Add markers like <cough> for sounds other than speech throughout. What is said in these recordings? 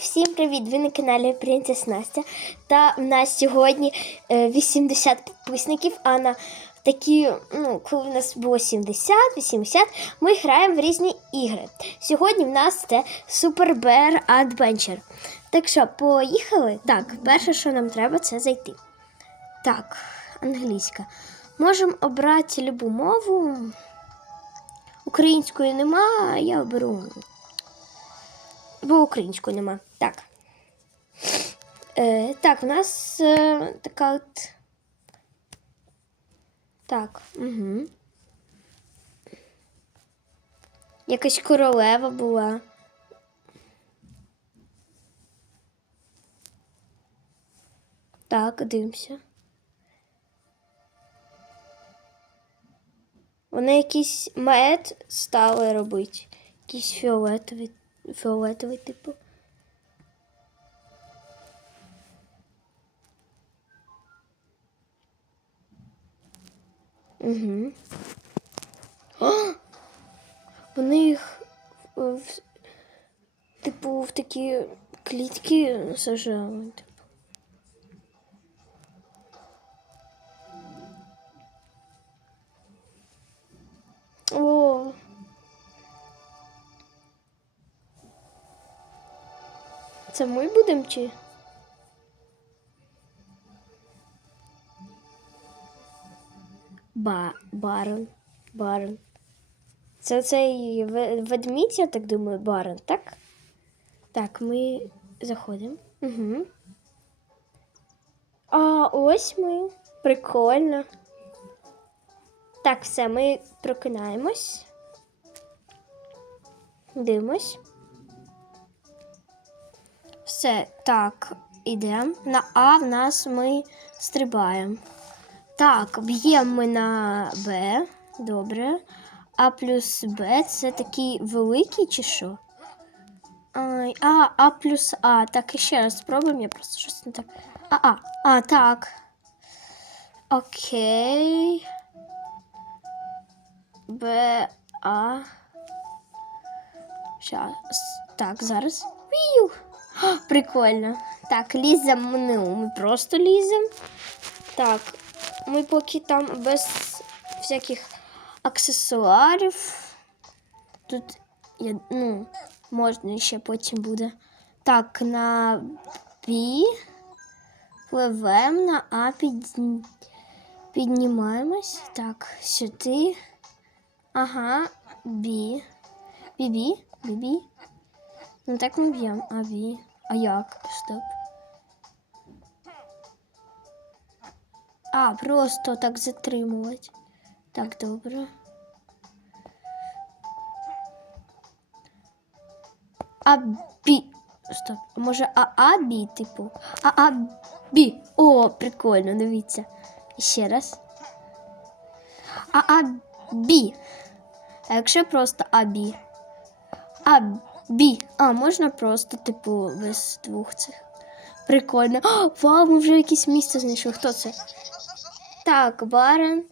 всім привіт! Ви на каналі Принцес Настя. Та в нас сьогодні е, 80 підписників, а на такі, ну, коли в нас було 70-80, ми граємо в різні ігри. Сьогодні в нас це Super Bear Adventure. Так що, поїхали? Так, перше, що нам треба, це зайти. Так, англійська. Можемо обрати любу мову. Української нема, я оберу Бо української нема. Так. Е, так, в нас е, така от. Так. Угу. Якась королева була. Так, дивимося. Вони якийсь мед стали робити. Якийсь фіолетовий фіолетовий, типу. Угу. О! Вони їх в, типу в такі клітки сажали. Це ми будемо чи? Ба, барон, барон. Це цей ве- ведмідь, я так думаю, барон, так? Так, ми заходимо. Угу. А ось ми. Прикольно. Так, все, ми прокинаємось. Дивимось. Все, так, ідемо. На А в нас ми стрибаємо. Так, б'ємо ми на Б. Добре. А плюс Б це такий великий чи що? А, А плюс А. Так, іще раз спробуємо, я просто щось не так. А, а, а, так. Окей. Б, А. Щас. Так, зараз. Вію. <gasps> Прикольно. Так, ліземо. Ну, ми просто ліземо. Так, ми поки там без всяких аксесуарів. Тут я, ну, можна ще потім буде. Так, на Б. Пливемо на А під... піднімаємось. Так, сюди. Ага, Бі. Бі-бі, бі-бі. Ну так ми б'ємо. А бі. А як? Стоп. А, просто так затримувати. Так, добре. А бі. Стоп. Може А А бі, типу. А А бі. О, прикольно, дивіться. І ще раз. А А бі. А якщо просто А бі? Бі. А, можна просто, типу, без двох цих. Прикольно. О, вау, ми вже якесь місце знайшли. Хто це? Так, барен.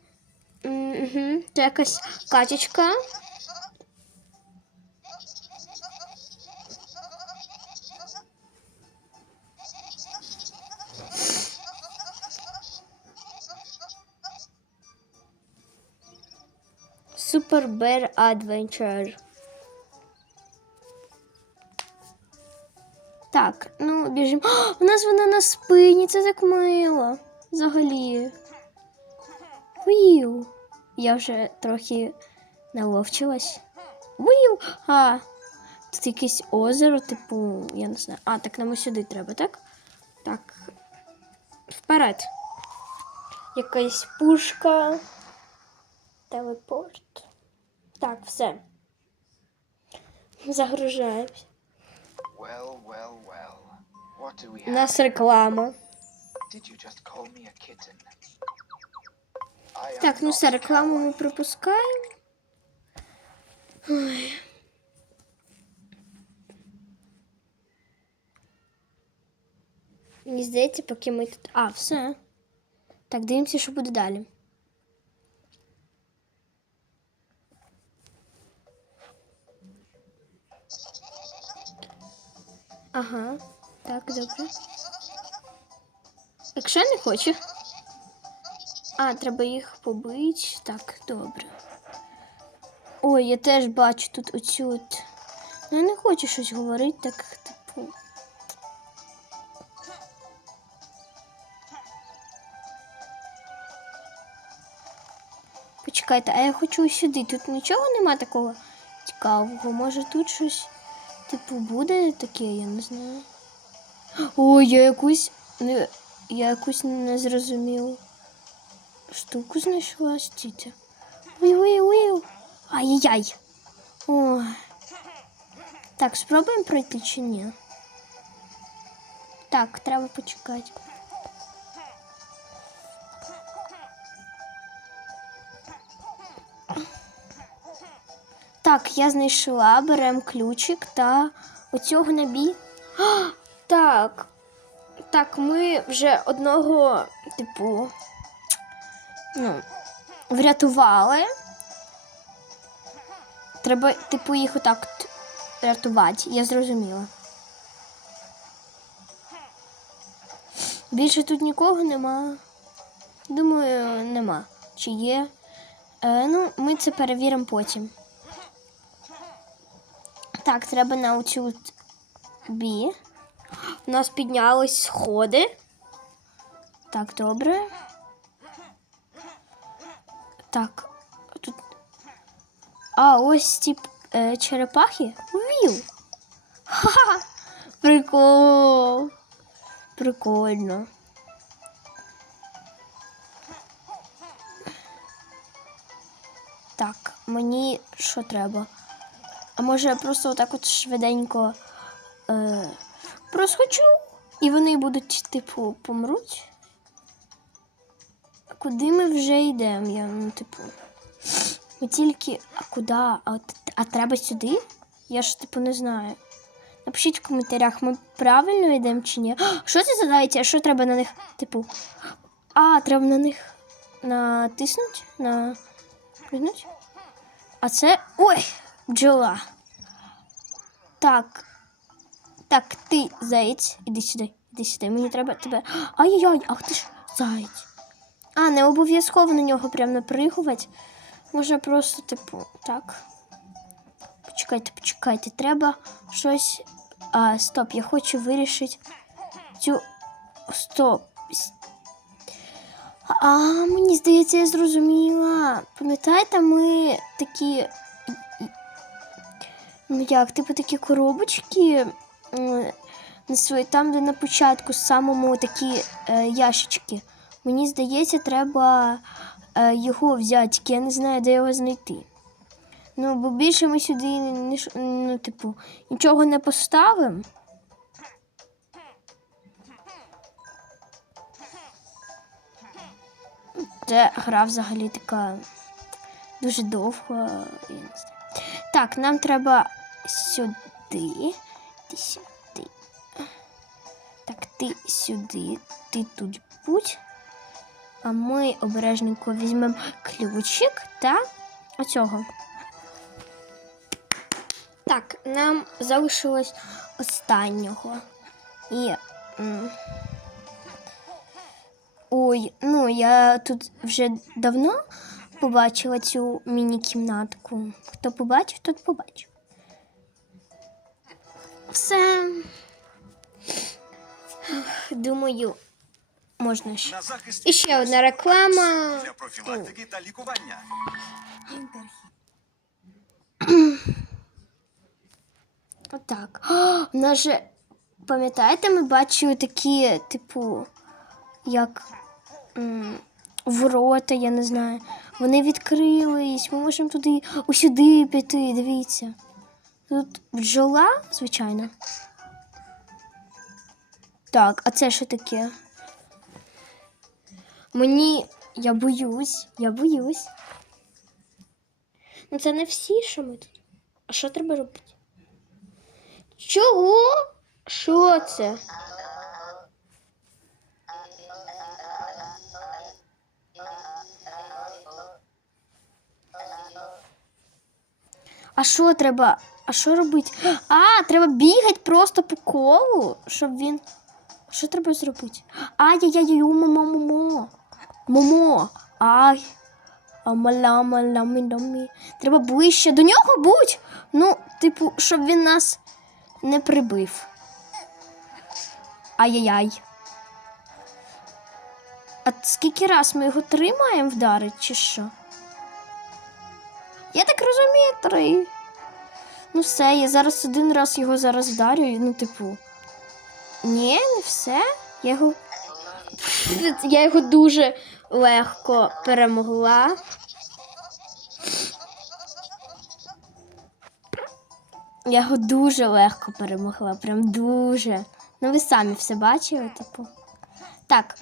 Угу. Це якась качечка. Super Bear Adventure. Так, ну біжимо. <gasps> У нас вона на спині, це так мило. Взагалі. Уїу. Я вже трохи наловчилась. Уїу. А, тут якесь озеро, типу, я не знаю. А, так нам ось сюди треба, так? Так. Вперед. Якась пушка. Телепорт. Так, все. Загружаємось. Well, well, well. What do we У have? нас реклама. Did you just call me a kitten? I am Так, ну not все, рекламу ми cowardly. пропускаємо. Ой. Мені здається, поки ми тут. А, все. Так, дивимося, що буде далі. Ага, так, добре. Якщо не хочу. А, треба їх побити. Так, добре. Ой, я теж бачу тут оцю от. Ну, я не хочу щось говорити, так, типу. Почекайте, а я хочу сюди. Тут нічого нема такого цікавого. Може тут щось, типу, буде таке, я не знаю. Ой, я якусь не. Я якусь незрозумілу штуку знайшла, стійте. Ой-ой-ой. Ай-яй-яй. Ой. Так, спробуємо пройти чи ні? Так, треба почекати. Так, я знайшла, беремо ключик та оцього набій. А, так. Так, ми вже одного, типу, ну, врятували. Треба, типу, їх отак рятувати, я зрозуміла. Більше тут нікого нема. Думаю, нема. Чи є? Е, ну, ми це перевіримо потім. Так, треба на оцю бі. У нас піднялись сходи. Так, добре. Так, тут. А, ось ті е, черепахи. Вів. Ха-ха! Прикол. Прикольно. Так, мені що треба? А може я просто отак от швиденько е, просхочу, і вони будуть, типу, помруть. А куди ми вже йдемо? Я, ну, типу. Ми тільки. А куди? А, а треба сюди? Я ж, типу, не знаю. Напишіть в коментарях, ми правильно йдемо чи ні. Що це за зайці? А що треба на них? Типу. А, треба на них натиснути? На. Клюнуть? А це. Ой! Бджола. Так. Так, ти заєць. Іди сюди, іди сюди. Мені треба тебе. Ай-яй-яй, ах ти ж заєць. А, не обов'язково на нього прям напригувати. Можна просто, типу, так. Почекайте, почекайте. Треба щось. А, стоп, я хочу вирішити цю. Стоп. А, мені здається, я зрозуміла. Пам'ятаєте, ми такі. Ну як, типу такі коробочки на свої, там, де на початку самому такі е, ящички. Мені здається, треба е, його взяти, я не знаю, де його знайти. Ну, бо більше ми сюди не, ну, типу, нічого не поставимо. Це гра взагалі така дуже довга. Я не знаю. Так, нам треба сюди. Ти сюди. Так, ти сюди, ти тут будь. А ми обережненько візьмемо ключик та оцього. Так, нам залишилось останнього. І. Ой, ну я тут вже давно побачила цю міні-кімнатку. Хто побачив, тот побачив. Все. Думаю, можна ще. захист І ще одна реклама. для профілактики та лікування. Отак. У нас же, пам'ятаєте, ми бачили такі, типу, як м, ворота, я не знаю. Вони відкрились, ми можемо туди, усюди піти, дивіться. Тут бджола, звичайно. Так, а це що таке? Мені. Я боюсь, я боюсь. Ну це не всі, що ми тут. А що треба робити? Чого? Що це? А що треба А що робити? А, треба бігати просто по колу, щоб він. Що треба зробити? Ай-яй-яй, мамо, мамо. Ай. Амаля, маля, мі Треба ближче до нього будь. Ну, типу, щоб він нас не прибив. Ай-яй-яй. А скільки раз ми його тримаємо вдарить, чи що? Я так розумію, три. Ну все, я зараз один раз його зараз вдарю, ну, типу. Ні, не все. Я його. Я його дуже легко перемогла. Я його дуже легко перемогла, прям дуже. Ну, ви самі все бачили, типу. Так.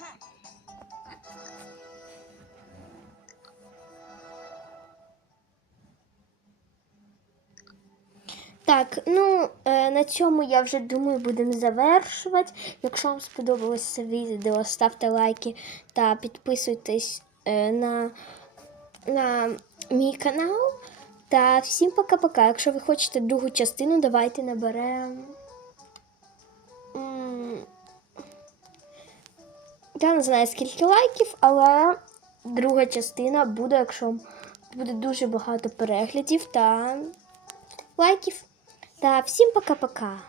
Так, ну е, на цьому я вже думаю будемо завершувати. Якщо вам сподобалось це відео, ставте лайки та підписуйтесь е, на, на мій канал. Та всім пока-пока. Якщо ви хочете другу частину, давайте наберемо. Я не знаю скільки лайків, але друга частина буде, якщо буде дуже багато переглядів та лайків. Та всім пока-пока.